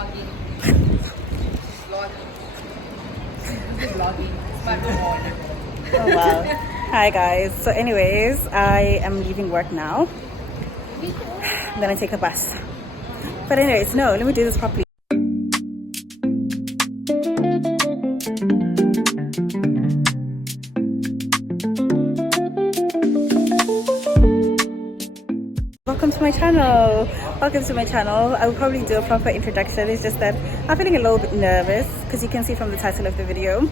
Oh wow. Hi guys. So anyways, I am leaving work now. I'm gonna take a bus. But anyways, no, let me do this properly. Welcome to my channel. Welcome to my channel. I will probably do a proper introduction. It's just that I'm feeling a little bit nervous because you can see from the title of the video.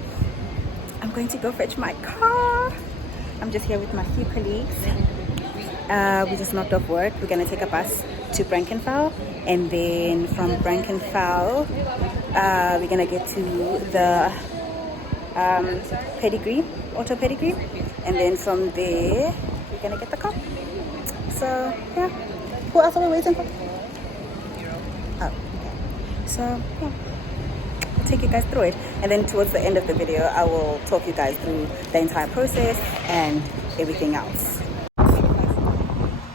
I'm going to go fetch my car. I'm just here with my few colleagues. We just knocked off work. We're gonna take a bus to Brackenfell, and then from Brackenfell we're gonna get to the Pedigree, Auto Pedigree, and then from there we're gonna get the car. So yeah, who else are we waiting for? Oh, okay. So yeah, I'll take you guys through it, and then towards the end of the video I will talk you guys through the entire process and everything else.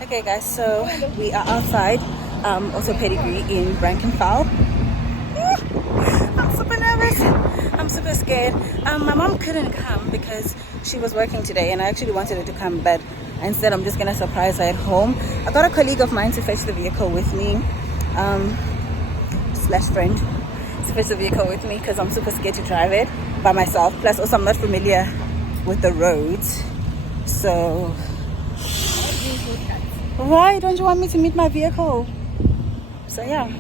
Okay guys, so we are outside Auto Pedigree in Brackenfell. I'm super nervous. I'm super scared. My mom couldn't come because she was working today, and I actually wanted her to come, but instead I'm just gonna surprise her at home. I got a colleague of mine to fetch the vehicle with me, slash friend, to fetch the vehicle with me because I'm super scared to drive it by myself. Plus also I'm not familiar with the roads. So why don't you want me to meet my vehicle? So yeah.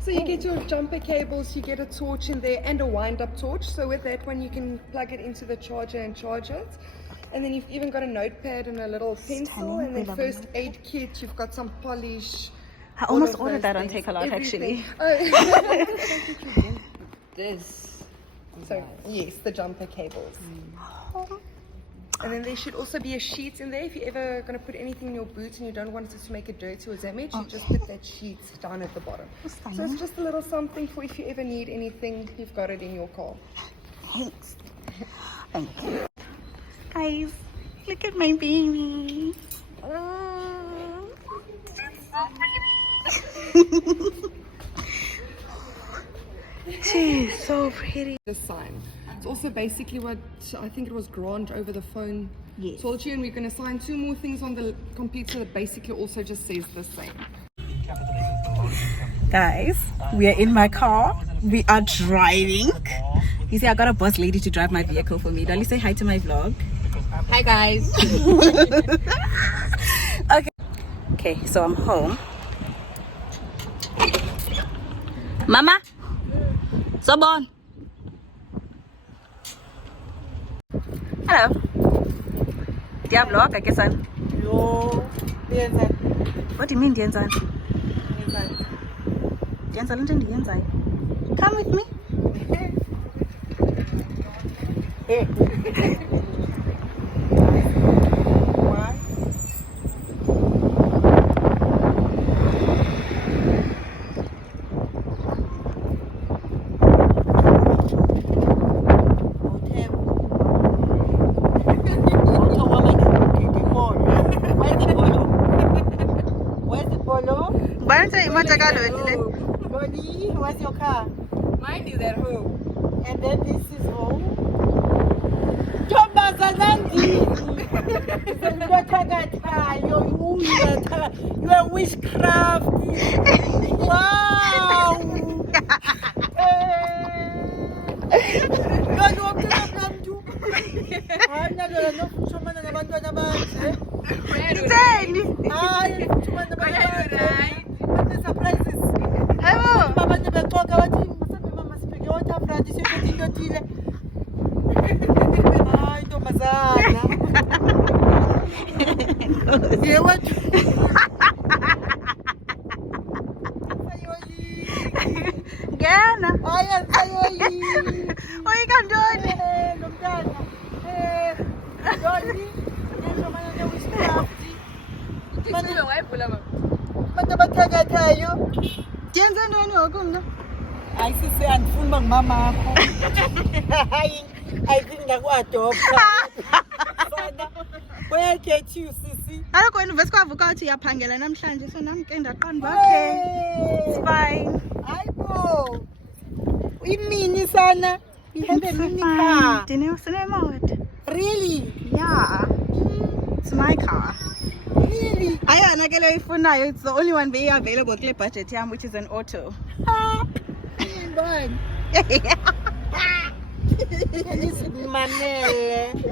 So you get your jumper cables, you get a torch in there and a wind-up torch. So with that one you can plug it into the charger and charge it. And then you've even got a notepad and a little pencil, and then first aid kit, you've got some polish. I almost ordered that on Takealot actually. Oh. This. So yes, the jumper cables. And then there should also be a sheet in there. If you're ever going to put anything in your boot and you don't want it to make it dirty or damaged, you just put that sheet down at the bottom. So it's just a little something for if you ever need anything, you've got it in your car. Thanks. Thank you. Guys, look at my baby. Oh, she's so pretty. This sign. It's also basically what I think it was Grant over the phone told you, and we're going to sign 2 more things on the computer that basically also just says the same. Guys, we are in my car. We are driving. You see, I got a boss lady to drive my vehicle for me. Dolly, say hi to my vlog. Hi guys. Okay, so I'm home. Mama, Sobon. Hello. Do you have vlog? I guess I'm. Yo, What do you mean, Dianzan? Dianzan. Come with me. Why? Bonnie, where's your car? Mine is at home. And then this is home. Jomba Zanandi! You're witchcraft! Wow! Gana. ayisise andifuni uba ngumamakho. Hayi, I think ndakuadopta. Fana, where get you, sisi? Kaloku wena uvese kwavuka uthi uyaphangela namhlanje, so nam ke ndaqonda uba okay, it's fine. Hayibo. Imini sana. You have a mini car. Sinemoto. Really? Yeah. It's my car. Really? Ayona ke leyo ifunayo, it's the only one being available kule budget yam, which is an auto. Bone. Manele.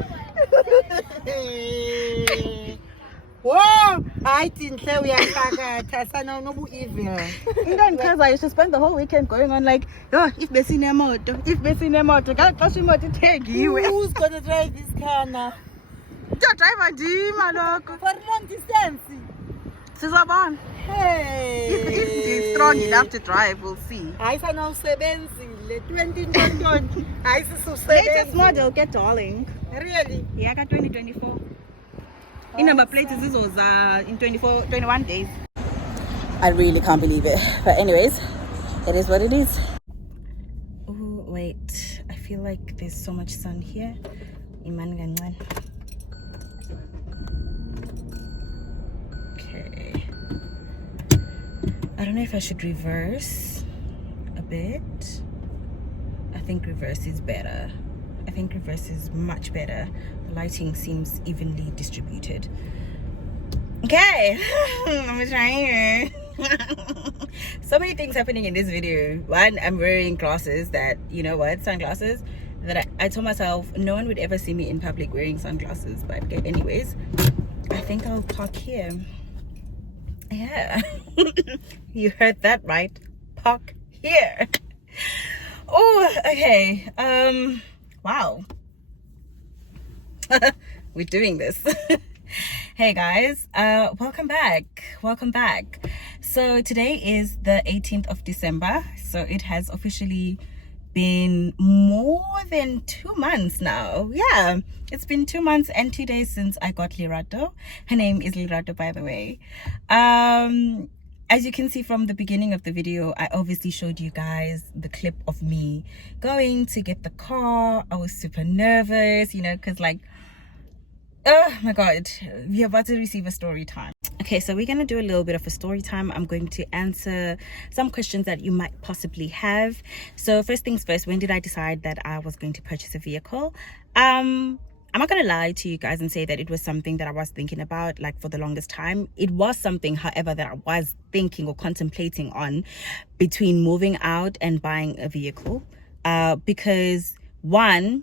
Whoa! I didn't say we are Sana no evil. Because I used to spend the whole weekend going on like, oh, if besinemoto, imoto itegiwe. Who's gonna drive this car now? Driver ndim lokho. For long distance. Sizabona. Hey. If he's strong enough to drive, we'll see. Hayi sana usebenzile 2020. Hayi Latest sisusebenzi. model ke darling. Really? Yeah, ka 2024. Number plate is in 21 days. I really can't believe it. But anyways, it is what it is. Oh, wait. I feel like there's so much sun here. Iman gancane. Okay. I don't know if I should reverse a bit. I think reverse is better. I think reverse is much better. The lighting seems evenly distributed. Okay, I'm trying. So many things happening in this video. One, I'm wearing glasses that, you know what, sunglasses that I told myself no one would ever see me in public wearing sunglasses. But okay, anyways, I think I'll park here. Yeah. You heard that right. Park here. Oh, okay. Wow. We're doing this. Hey guys, welcome back. So today is the 18th of December, so it has officially been more than 2 months now. Yeah, it's been 2 months and 2 days since I got Lerato. Her name is Lerato, by the way. As you can see from the beginning of the video, I obviously showed you guys the clip of me going to get the car. I was super nervous, you know, because like, oh my god, we're about to receive a story time. Okay, so we're gonna do a little bit of a story time. I'm going to answer some questions that you might possibly have. So first things first, when did I decide that I was going to purchase a vehicle? I'm not gonna lie to you guys and say that it was something that I was thinking about like for the longest time. It was something, however, that I was thinking or contemplating on between moving out and buying a vehicle, because one,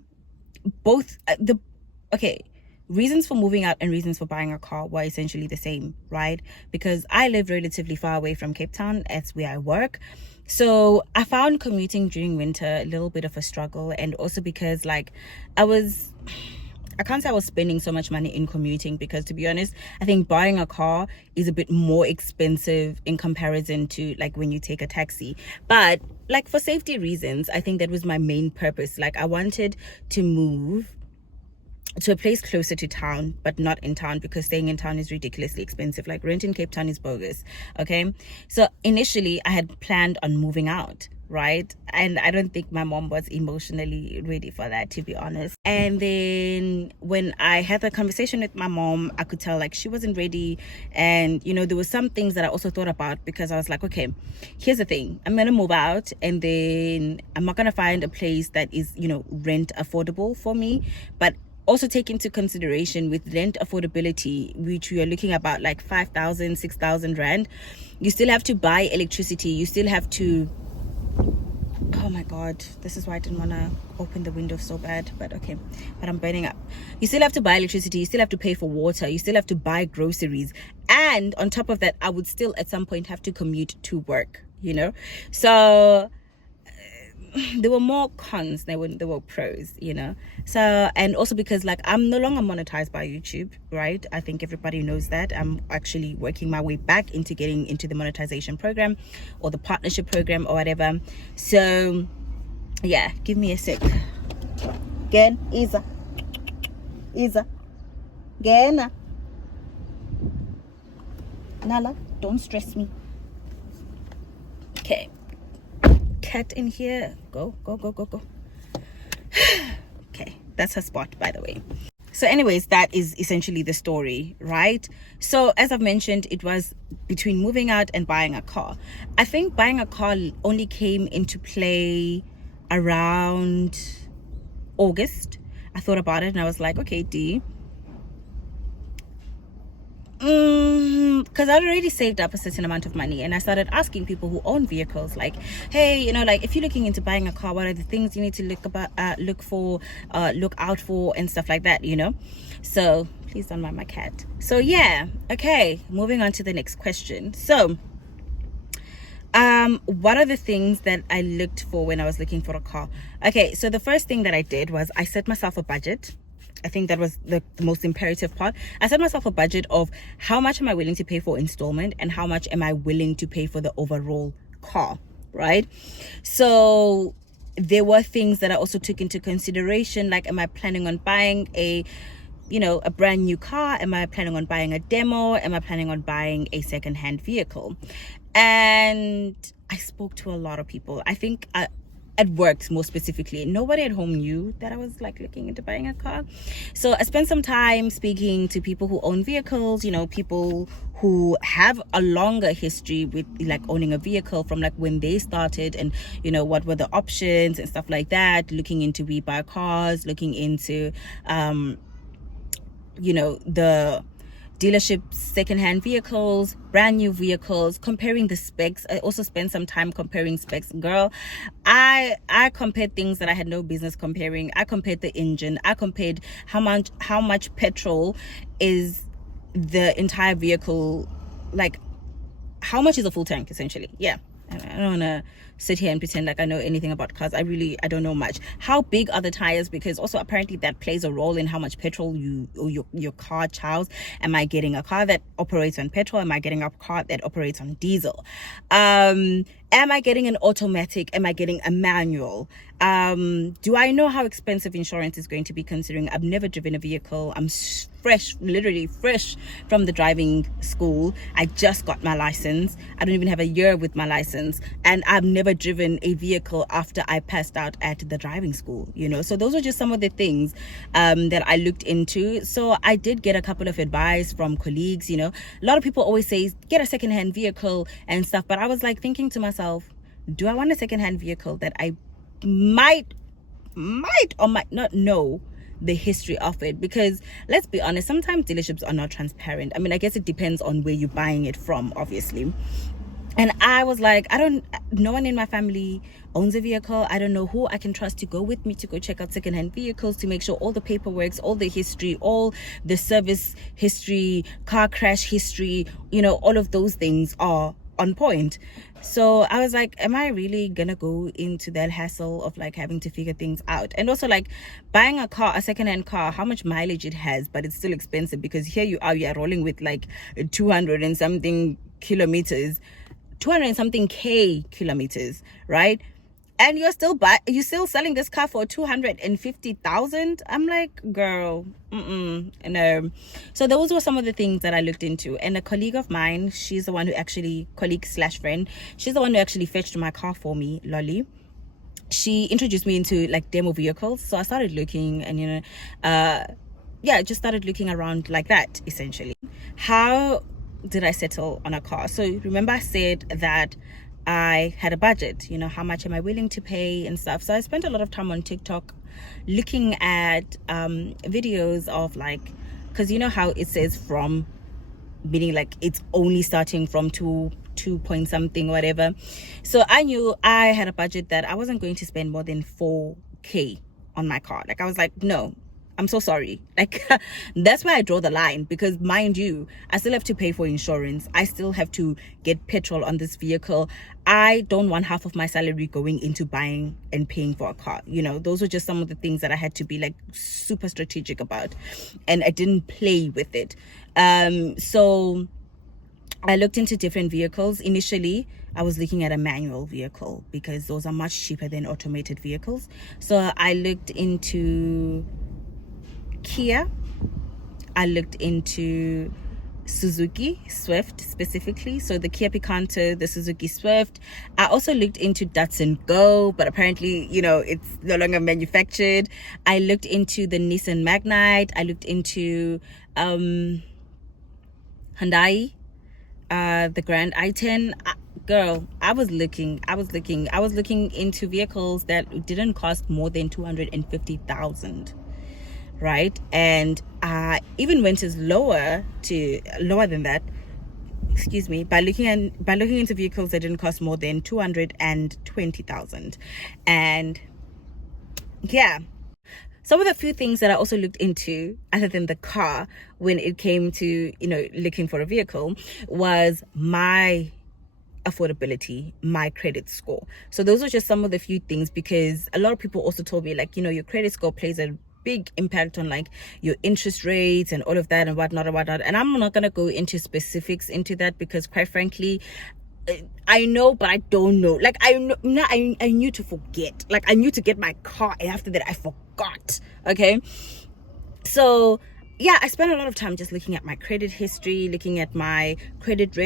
both reasons for moving out and reasons for buying a car were essentially the same, right? Because I live relatively far away from Cape Town, that's where I work. So I found commuting during winter a little bit of a struggle, and also because like I can't say I was spending so much money in commuting, because to be honest, I think buying a car is a bit more expensive in comparison to like when you take a taxi. But like for safety reasons, I think that was my main purpose. Like I wanted to move to a place closer to town, but not in town, because staying in town is ridiculously expensive. Like rent in Cape Town is bogus. Okay, so initially I had planned on moving out, right? And I don't think my mom was emotionally ready for that, to be honest. And then when I had the conversation with my mom, I could tell like she wasn't ready. And you know, there were some things that I also thought about, because I was like, okay, here's the thing, I'm gonna move out and then I'm not gonna find a place that is, you know, rent affordable for me. But also take into consideration with rent affordability, which we are looking about like 5,000, 6,000 rand, you still have to buy electricity, you still have to, oh my god, this is why I didn't want to open the window so bad, but okay, but I'm burning up. You still have to buy electricity, you still have to pay for water, you still have to buy groceries, and on top of that I would still at some point have to commute to work, you know. So there were more cons there were pros, you know. So, and also because like I'm no longer monetized by YouTube, right? I think everybody knows that. I'm actually working my way back into getting into the monetization program or the partnership program or whatever. So yeah, give me a sec. Again, Isa Gena Nala, don't stress me. Okay, cat in here. Go. Okay, that's her spot, by the way. So anyways, that is essentially the story, right? So as I've mentioned, it was between moving out and buying a car. I think buying a car only came into play around August. I thought about it and I was like, okay, D, because I'd already saved up a certain amount of money, and I started asking people who own vehicles, like, hey, you know, like, if you're looking into buying a car, what are the things you need to look out for and stuff like that, you know? So please don't mind my cat. So yeah, okay, moving on to the next question. So what are the things that I looked for when I was looking for a car? Okay, so the first thing that I did was I set myself a budget. I think that was the most imperative part. I set myself a budget of how much am I willing to pay for installment and how much am I willing to pay for the overall car, right? So there were things that I also took into consideration, like, am I planning on buying a brand new car? Am I planning on buying a demo? Am I planning on buying a second-hand vehicle? And I spoke to a lot of people. I think at work, more specifically, nobody at home knew that I was like looking into buying a car. So I spent some time speaking to people who own vehicles, you know, people who have a longer history with like owning a vehicle, from like when they started, and you know, what were the options and stuff like that, looking into We Buy Cars, looking into you know, the dealership secondhand vehicles, brand new vehicles, comparing the specs. I also spent some time comparing specs. Girl, I compared things that I had no business comparing. I compared the engine. I compared how much petrol is the entire vehicle, like how much is a full tank, essentially. Yeah, I don't want to sit here and pretend like I know anything about cars. I don't know much. How big are the tires? Because also apparently that plays a role in how much petrol your car chows. Am I getting a car that operates on petrol? Am I getting a car that operates on diesel? Am I getting an automatic? Am I getting a manual? Do I know how expensive insurance is going to be, considering I've never driven a vehicle? I'm literally fresh from the driving school. I just got my license. I don't even have a year with my license, and I've never driven a vehicle after I passed out at the driving school, you know. So those are just some of the things that I looked into. So I did get a couple of advice from colleagues, you know. A lot of people always say get a secondhand vehicle and stuff, but I was like thinking to myself, do I want a secondhand vehicle that I might or might not know the history of it? Because let's be honest, sometimes dealerships are not transparent. I mean, I guess it depends on where you're buying it from, obviously. And I was like, no one in my family owns a vehicle. I don't know who I can trust to go with me to go check out secondhand vehicles, to make sure all the paperwork, all the history, all the service history, car crash history, you know, all of those things are on point. So I was like, am I really gonna go into that hassle of like having to figure things out? And also like buying a secondhand car, how much mileage it has, but it's still expensive, because here you are rolling with like 200 and something kilometers, 200 and something K kilometers, right? And you're still selling this car for 250,000. I'm like, girl, no. So those were some of the things that I looked into. And a colleague of mine, she's the one who actually, colleague/friend, she's the one who actually fetched my car for me, Lolly. She introduced me into like demo vehicles. So I started looking, and you know, just started looking around like that, essentially. How did I settle on a car? So remember I said that I had a budget, you know, how much am I willing to pay and stuff. So I spent a lot of time on TikTok looking at videos of like, because you know how it says from, meaning like it's only starting from 2 point something, whatever. So I knew I had a budget that I wasn't going to spend more than 4K on my car. Like I was like, no, I'm so sorry. Like that's where I draw the line, because mind you, I still have to pay for insurance. I still have to get petrol on this vehicle. I don't want half of my salary going into buying and paying for a car. You know, those were just some of the things that I had to be like super strategic about, and I didn't play with it. So I looked into different vehicles. Initially, I was looking at a manual vehicle because those are much cheaper than automated vehicles. So I looked into Kia, I looked into Suzuki Swift specifically. So the Kia Picanto, the Suzuki Swift. I also looked into Datsun Go, but apparently, it's no longer manufactured. I looked into the Nissan Magnite. I looked into Hyundai, the Grand i10. Girl, I was looking into vehicles that didn't cost more than 250,000, right? And even went as lower than that, excuse me, by looking into vehicles that didn't cost more than 220,000. And yeah, some of the few things that I also looked into other than the car when it came to looking for a vehicle was my affordability, my credit score. So those are just some of the few things, because a lot of people also told me, like, your credit score plays a big impact on like your interest rates and all of that and whatnot. And I'm not gonna go into specifics into that, because quite frankly, I know, but I don't know. Like, I knew to forget. Like, I knew to get my car, and after that I forgot. Okay, so yeah, I spent a lot of time just looking at my credit history, looking at my credit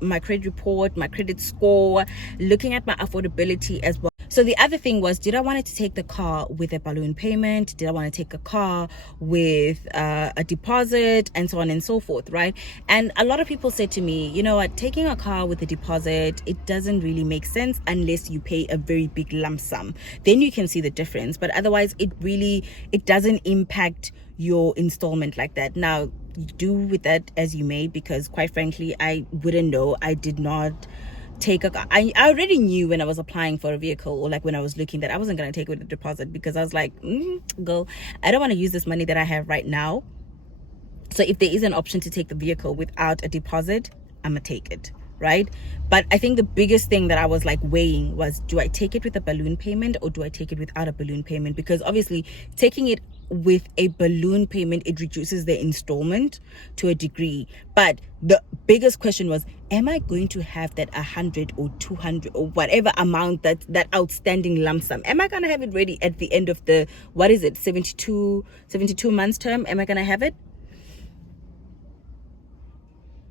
my credit report, my credit score, looking at my affordability as well. So the other thing was, did I want to take the car with a balloon payment? Did I want to take a car with a deposit, and so on and so forth, right? And a lot of people said to me, you know what, taking a car with a deposit, it doesn't really make sense unless you pay a very big lump sum. Then you can see the difference, but otherwise it doesn't impact your installment like that. Now, do with that as you may, because quite frankly, I wouldn't know. I did not take a car. I already knew when I was applying for a vehicle, or like when I was looking, that I wasn't going to take it with a deposit, because I was like, girl, I don't want to use this money that I have right now. So if there is an option to take the vehicle without a deposit, I'm gonna take it, right? But I think the biggest thing that I was like weighing was, do I take it with a balloon payment or do I take it without a balloon payment? Because obviously taking it with a balloon payment, it reduces the installment to a degree. But the biggest question was, am I going to have that 100 or 200 or whatever amount, that outstanding lump sum? Am I gonna have it ready at the end of the, 72 months term? Am I gonna have it?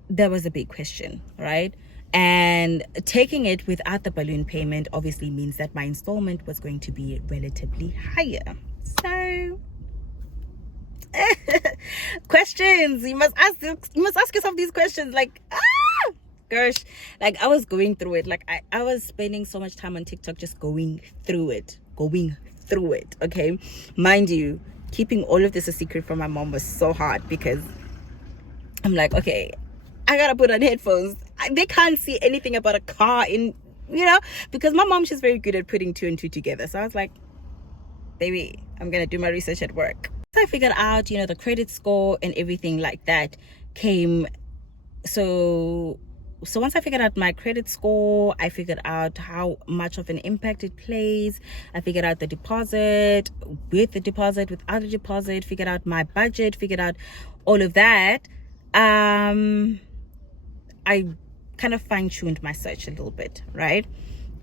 That was a big question, right? And taking it without the balloon payment obviously means that my installment was going to be relatively higher. So questions, you must ask yourself these questions. Like, gosh, like I was going through it. Like I was spending so much time on TikTok just going through it. Okay, mind you, keeping all of this a secret from my mom was so hard, because I'm like, okay, I gotta put on headphones. They can't see anything about a car because my mom, she's very good at putting two and two together. So I was like, baby, I'm gonna do my research at work. So I figured out, the credit score and everything like that came. So once I figured out my credit score, I figured out how much of an impact it plays. I figured out the deposit, with the deposit, without the deposit, figured out my budget, figured out all of that. I kind of fine-tuned my search a little bit, right?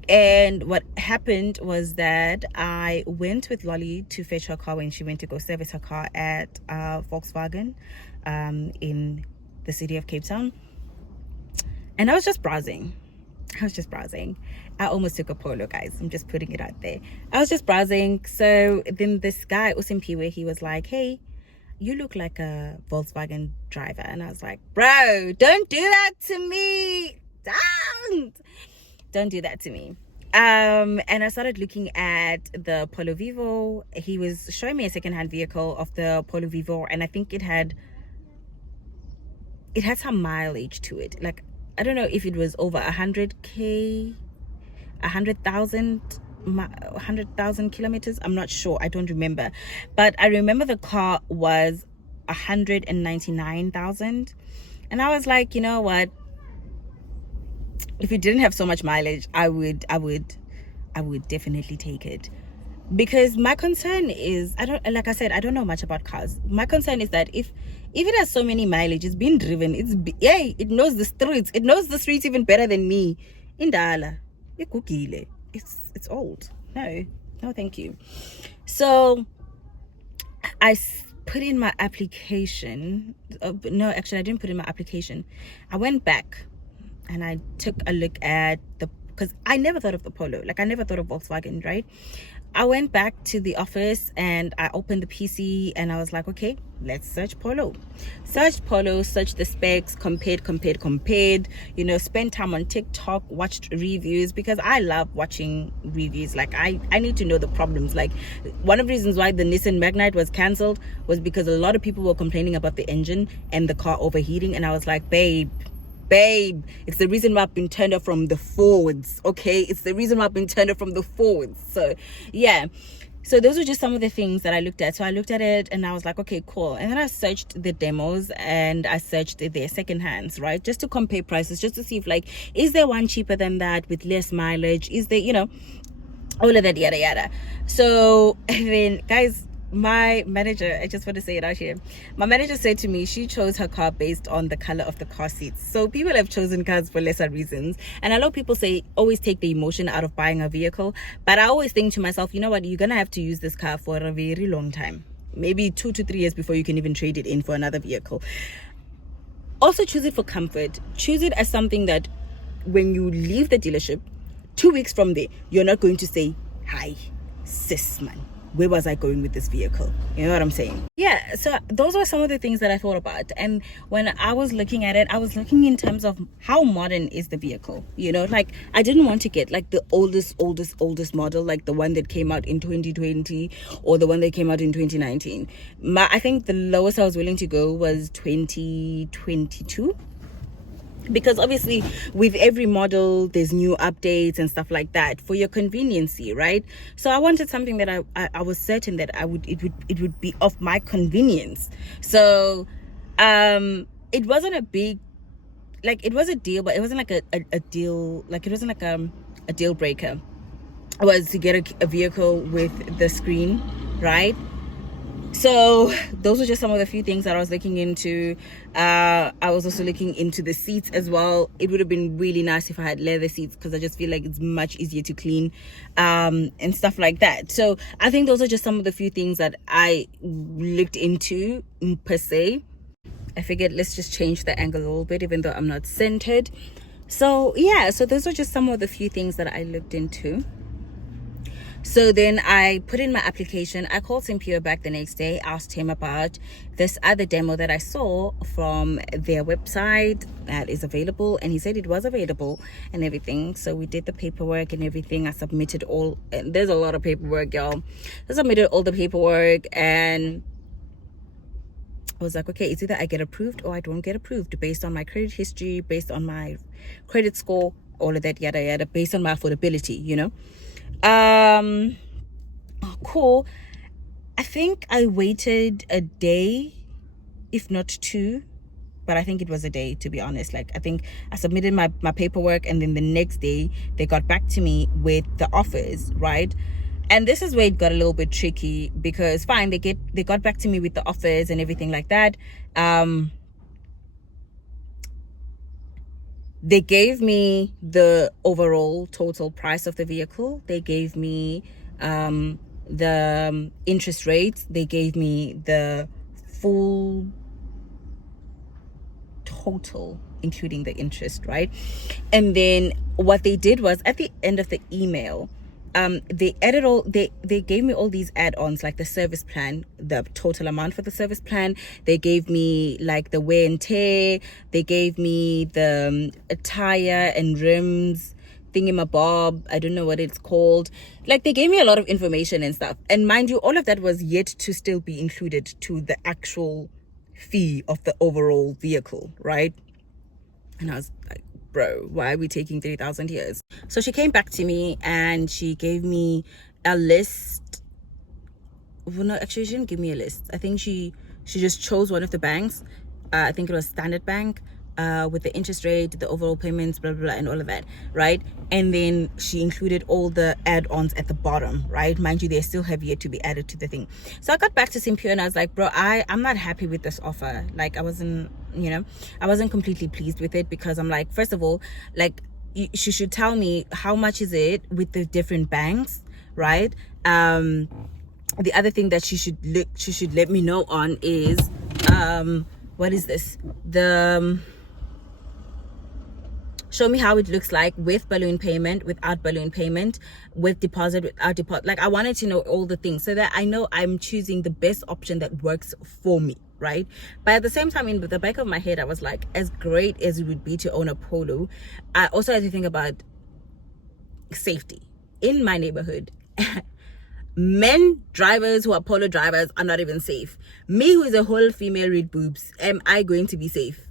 And what happened was that I went with Lolly to fetch her car when she went to go service her car at Volkswagen in the city of Cape Town. And I was just browsing. I almost took a polo, guys. I'm just putting it out there. I was just browsing. So then this guy, Usimpiwe, he was like, hey, you look like a Volkswagen driver. And I was like, bro, don't do that to me. Don't do that to me. And I started looking at the Polo Vivo. He was showing me a secondhand vehicle of the Polo Vivo, and I think it had some mileage to it. Like, I don't know if it was over 100,000 kilometers. I'm not sure. I don't remember. But I remember the car was 199,000. And I was like, you know what? If it didn't have so much mileage, I would definitely take it. Because my concern is, I don't know much about cars. My concern is that if it has so many mileage, it's been driven, it knows the streets. It knows the streets even better than me. Indala. It's old. No, thank you. So I put in my application. No, actually, I didn't put in my application. I went back and I took a look at because I never thought of the Polo. Like, I never thought of Volkswagen, right? I went back to the office and I opened the PC and I was like, okay, let's search Polo. Searched Polo, searched the specs, compared, you know, spent time on TikTok, watched reviews, because I love watching reviews. Like, I need to know the problems. Like, one of the reasons why the Nissan Magnite was cancelled was because a lot of people were complaining about the engine and the car overheating, and I was like, babe, it's the reason why I've been turned off from the forwards. Okay, it's the reason why I've been turned off from the forwards. So yeah, so those were just some of the things that I looked at. So I looked at it and I was like, okay, cool. And then I searched the demos and I searched their second hands, right, just to compare prices, just to see if, like, is there one cheaper than that with less mileage? Is there, you know, all of that, yada yada. So, and then, guys, my manager, I just want to say it out here, my manager said to me she chose her car based on the color of the car seats. So people have chosen cars for lesser reasons, and a lot of people say always take the emotion out of buying a vehicle, but I always think to myself, you know what, you're gonna have to use this car for a very long time, maybe 2 to 3 years before you can even trade it in for another vehicle. Also, choose it for comfort. Choose it as something that when you leave the dealership 2 weeks from there, you're not going to say, hi sis man, where was I going with this vehicle? You know what I'm saying? Yeah, so those are some of the things that I thought about. And when I was looking at it, I was looking in terms of how modern is the vehicle. You know, like, I didn't want to get like the oldest model, like the one that came out in 2020 or the one that came out in 2019. I think the lowest I was willing to go was 2022. Because obviously with every model there's new updates and stuff like that for your conveniency, right? So I wanted something that I was certain that it would be of my convenience. So it wasn't a big, like, it was a deal, but it wasn't like a deal, like, it wasn't like a deal breaker. It was to get a vehicle with the screen, right? So those were just some of the few things that I was looking into. I was also looking into the seats as well. It would have been really nice if I had leather seats, because I just feel like it's much easier to clean and stuff like that. So I think those are just some of the few things that I looked into per se. I figured let's just change the angle a little bit, even though I'm not centered. So yeah, so those are just some of the few things that I looked into. So then I put in my application. I called Simpure back the next day, asked him about this other demo that I saw from their website that is available, and he said it was available and everything. So we did the paperwork and everything. I submitted all, and there's a lot of paperwork, y'all. I submitted all the paperwork and I was like, okay, it's either I get approved or I don't get approved based on my credit history, based on my credit score, all of that, yada yada, based on my affordability, you know. Cool. I think I waited a day, if not 2, but I think it was a day, to be honest. Like, I think I submitted my paperwork, and then the next day they got back to me with the offers, right? And this is where it got a little bit tricky, because fine, they got back to me with the offers and everything like that. They gave me the overall total price of the vehicle. They gave me the interest rates. They gave me the full total, including the interest, right? And then what they did was, at the end of the email, they added all, they gave me all these add-ons, like the service plan, the total amount for the service plan. They gave me like the wear and tear. They gave me the tire and rims thingamabob, I don't know what it's called. Like, they gave me a lot of information and stuff, and mind you, all of that was yet to still be included to the actual fee of the overall vehicle, right? And I was like, bro, why are we taking 3,000 years? So she came back to me and she gave me a list. Well, no, actually, she didn't give me a list. I think she just chose one of the banks. I think it was Standard Bank, with the interest rate, the overall payments, blah, blah, blah, and all of that, right? And then she included all the add-ons at the bottom, right? Mind you, they still have yet to be added to the thing. So I got back to Simpure and I was like, bro, I'm not happy with this offer. Like, I wasn't completely pleased with it, because I'm like, first of all, like, she should tell me how much is it with the different banks, right? the other thing that she should let me know on is what is this, show me how it looks like with balloon payment, without balloon payment, with deposit, without deposit. Like, I wanted to know all the things so that I know I'm choosing the best option that works for me, right? But at the same time, in the back of my head, I was like, as great as it would be to own a Polo, I also had to think about safety in my neighborhood. Men drivers who are Polo drivers are not even safe. Me, who is a whole female with boobs, am I going to be safe?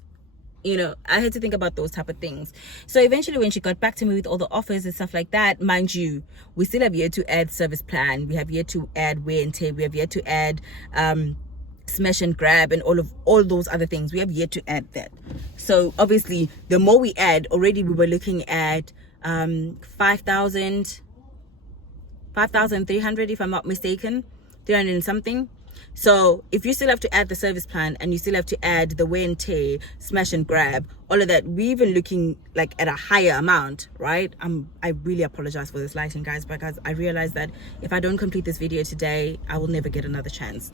You know, I had to think about those type of things. So eventually, when she got back to me with all the offers and stuff like that, mind you, we still have yet to add service plan, we have yet to add wear and tear, we have yet to add smash and grab, and all those other things. We have yet to add that. So obviously, the more we add, already we were looking at 5,300, if I'm not mistaken, 300 and something. So if you still have to add the service plan, and you still have to add the wear and tear, smash and grab, all of that, we're even looking like at a higher amount, right? I really apologize for this lighting, guys, because I realized that if I don't complete this video today, I will never get another chance.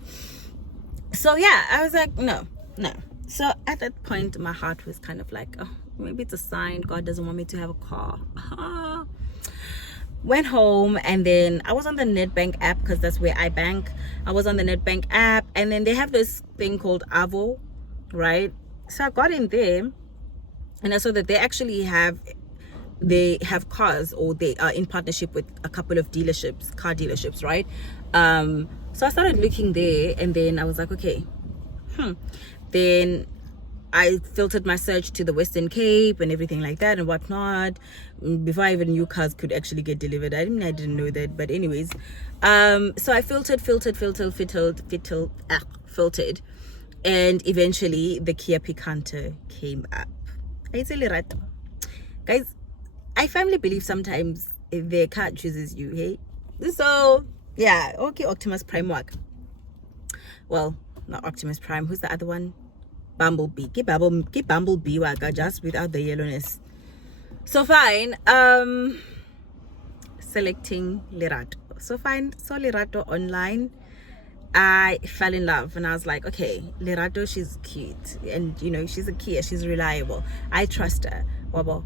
So yeah, I was like, no. So at that point, my heart was kind of like, oh, maybe it's a sign God doesn't want me to have a car. Went home, and then I was on the Nedbank app, because that's where I bank. I was on the Nedbank app, and then they have this thing called Avo, right? So I got in there, and I saw that they actually have cars, or they are in partnership with a couple of dealerships, car dealerships, right? So I started looking there, and then I was like, okay, then I filtered my search to the Western Cape and everything like that and whatnot, before I even knew cars could actually get delivered. I didn't know that, but anyways, so I filtered, and eventually the Kia Picanto came up. Guys, I firmly believe sometimes the car chooses you, hey? So yeah, okay, Optimus Prime work. Well, not Optimus Prime, who's the other one? Bumblebee. Keep Bumblebee waka, just without the yellowness. So fine, selecting Lerato. So fine, saw Lerato online. I fell in love, and I was like, okay, Lerato, she's cute, and you know, she's a Kia, she's reliable, I trust her. Well,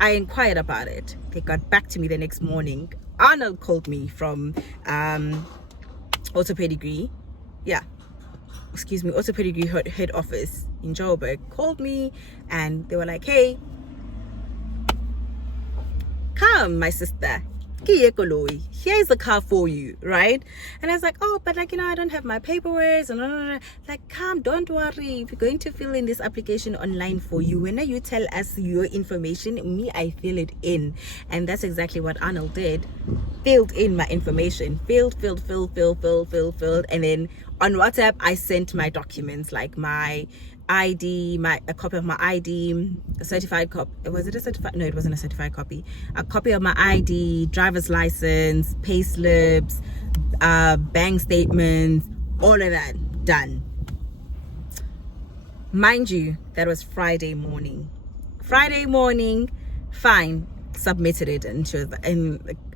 I inquired about it. They got back to me the next morning. Arnold called me from Auto Pedigree. Auto Pedigree head office in Joburg called me, and they were like, hey, come my sister, here's a car for you, right? And I was like, oh, but like, you know, I don't have my paperwork, and like, come, don't worry, if you're going to fill in this application online for you, when you tell us your information, I fill it in. And that's exactly what Arnold did. Filled in my information, filled, and then on WhatsApp I sent my documents, like my ID, a copy of my ID, a certified copy. Was it a certified? No, it wasn't a certified copy. A copy of my ID, driver's license, pay slips, bank statements, all of that done. Mind you, that was Friday morning. Fine, submitted it, and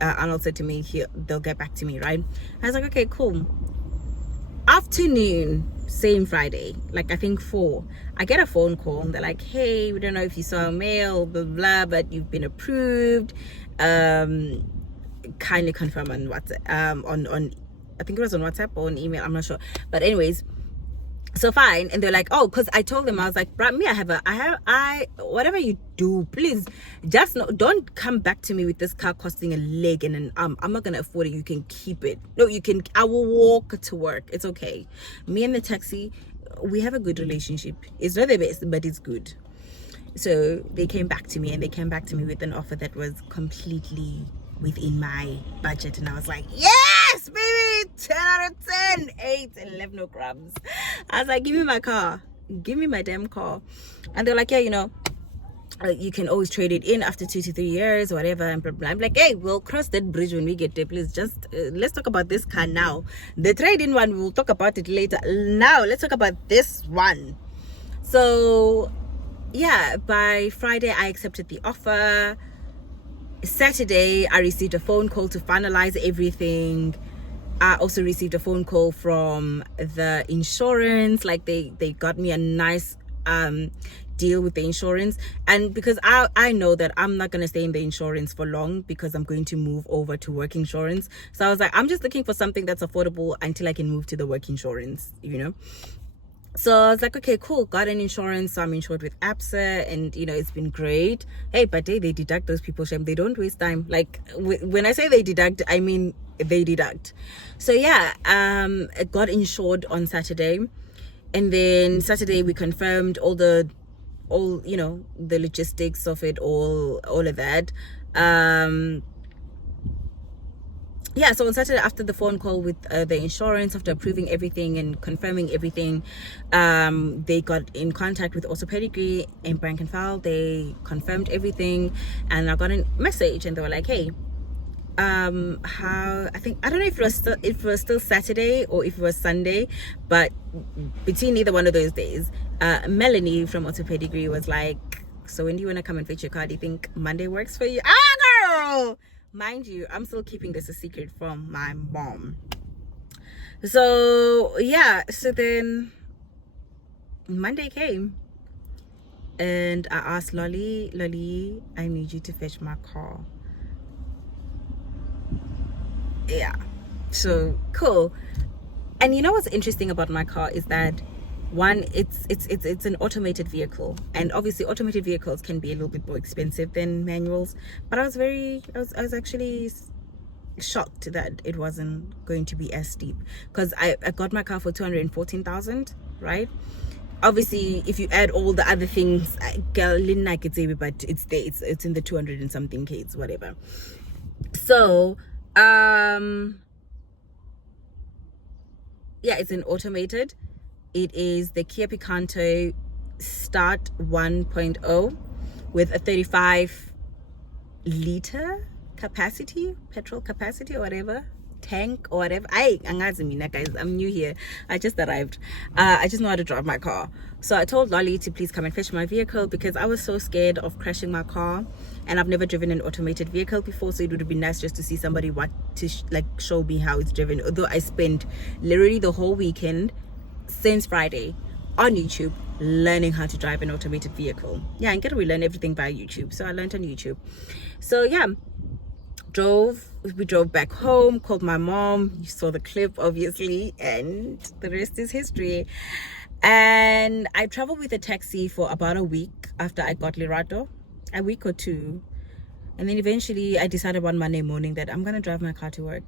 Arnold said to me, here, they'll get back to me, right? I was like, okay, cool. Afternoon, same Friday, like I think 4, I get a phone call, and they're like, hey, we don't know if you saw a mail, blah blah, but you've been approved. Kindly confirm on WhatsApp, on I think it was on WhatsApp or on email, I'm not sure, but anyways, so fine. And they're like, oh, because I told them, I was like, bruh, me, I whatever you do, please just don't come back to me with this car costing a leg and an arm. I'm not gonna afford it. You can keep it. No, you can, I will walk to work, it's okay. Me and the taxi, we have a good relationship. It's not the best, but it's good. So they came back to me, and they came back to me with an offer that was completely within my budget, and I was like, yes, baby, 10 out of 10, 8 and 11 no grams. I was like, give me my car, give me my damn car. And they're like, yeah, you know, you can always trade it in after 2 to 3 years, whatever, and blah, blah. I'm like, hey, we'll cross that bridge when we get there. Please just let's talk about this car now. The trade-in one, we'll talk about it later. Now let's talk about this one. So yeah, by Friday I accepted the offer. Saturday I received a phone call to finalize everything. I also received a phone call from the insurance. Like they got me a nice deal with the insurance, and because I know that I'm not going to stay in the insurance for long because I'm going to move over to work insurance. So I was like, I'm just looking for something that's affordable until I can move to the work insurance, you know. So I was like, okay, cool, got an insurance. So I'm insured with ABSA, and you know, it's been great. Hey, but they deduct those people, shame. They don't waste time. Like when I say they deduct, I mean they deduct. So yeah, I got insured on Saturday, and then Saturday we confirmed all you know, the logistics of it, all of that. Yeah, so on Saturday, after the phone call with the insurance, after approving everything and confirming everything, they got in contact with Auto Pedigree in Brankenfell. They confirmed everything, and I got a message, and they were like, hey, I don't know if it was still Saturday or if it was Sunday, but between either one of those days, Melanie from Auto Pedigree was like, so when do you want to come and fetch your car? Do you think Monday works for you? Girl! Mind you, I'm still keeping this a secret from my mom. So yeah, so then Monday came, and I asked Lolly, I need you to fetch my car. Yeah, so cool. And you know what's interesting about my car is that, one, it's an automated vehicle, and obviously automated vehicles can be a little bit more expensive than manuals, but I was actually shocked that it wasn't going to be as steep, because I got my car for 214,000, right? Obviously if you add all the other things, but it's there, it's in the 200 and something Ks, whatever. So yeah, it's an automated. It is the Kia Picanto Start 1.0 with a 35 liter capacity, petrol capacity or whatever, tank or whatever. Guys, I'm new here. I just arrived. I just know how to drive my car. So I told Lolly to please come and fetch my vehicle, because I was so scared of crashing my car, and I've never driven an automated vehicle before, so it would have been nice just to see somebody show me how it's driven. Although I spent literally the whole weekend since Friday on YouTube learning how to drive an automated vehicle. Yeah, and we learn everything via YouTube, so I learned on YouTube. So yeah, we drove back home, called my mom. You saw the clip obviously, and the rest is history. And I traveled with a taxi for about a week after I got Lerato, a week or two, and then eventually I decided one Monday morning that I'm gonna drive my car to work.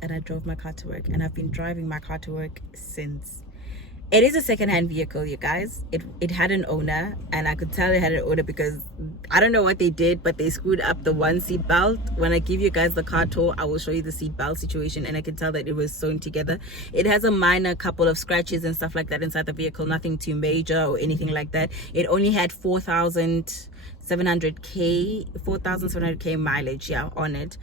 And I drove my car to work, and I've been driving my car to work since. It is a second-hand vehicle, you guys. It had an owner, and I could tell it had an owner because I don't know what they did, but they screwed up the one seat belt. When I give you guys the car tour, I will show you the seat belt situation, and I can tell that it was sewn together. It has a minor couple of scratches and stuff like that inside the vehicle, nothing too major or anything like that. It only had 4,700k mileage, yeah, on it.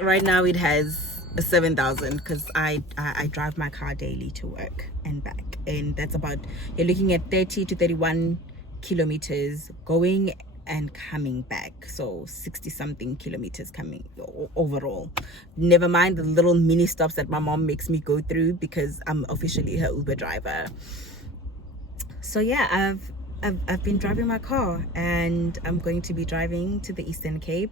Right now it has 7,000 because I drive my car daily to work and back, and that's about, you're looking at 30 to 31 kilometers going and coming back, so 60 something kilometers coming overall, never mind the little mini stops that my mom makes me go through because I'm officially her Uber driver. So yeah, I've been driving my car, and I'm going to be driving to the Eastern Cape.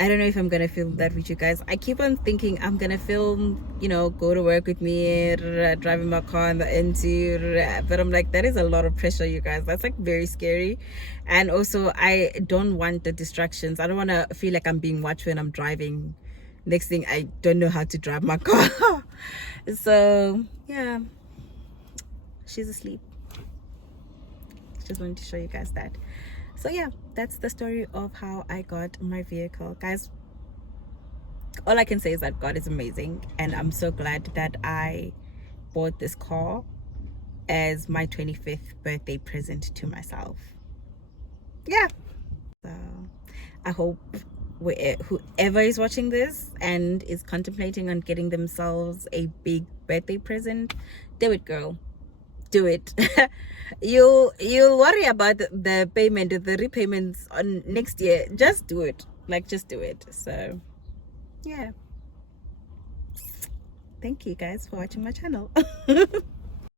I don't know if I'm gonna film that with you guys. I keep on thinking I'm gonna film, you know, go to work with me, driving my car in the N2, but I'm like, that is a lot of pressure, you guys. That's like very scary. And also I don't want the distractions. I don't want to feel like I'm being watched when I'm driving. Next thing, I don't know how to drive my car. So yeah, she's asleep. Just wanted to show you guys that. So yeah, that's the story of how I got my vehicle, guys. All I can say is that God is amazing, and I'm so glad that I bought this car as my 25th birthday present to myself. Yeah, so I hope whoever is watching this and is contemplating on getting themselves a big birthday present, do it, girl. Do it. You'll worry about the payment, the repayments on next year. Just do it. Like, just do it. So yeah, thank you guys for watching my channel.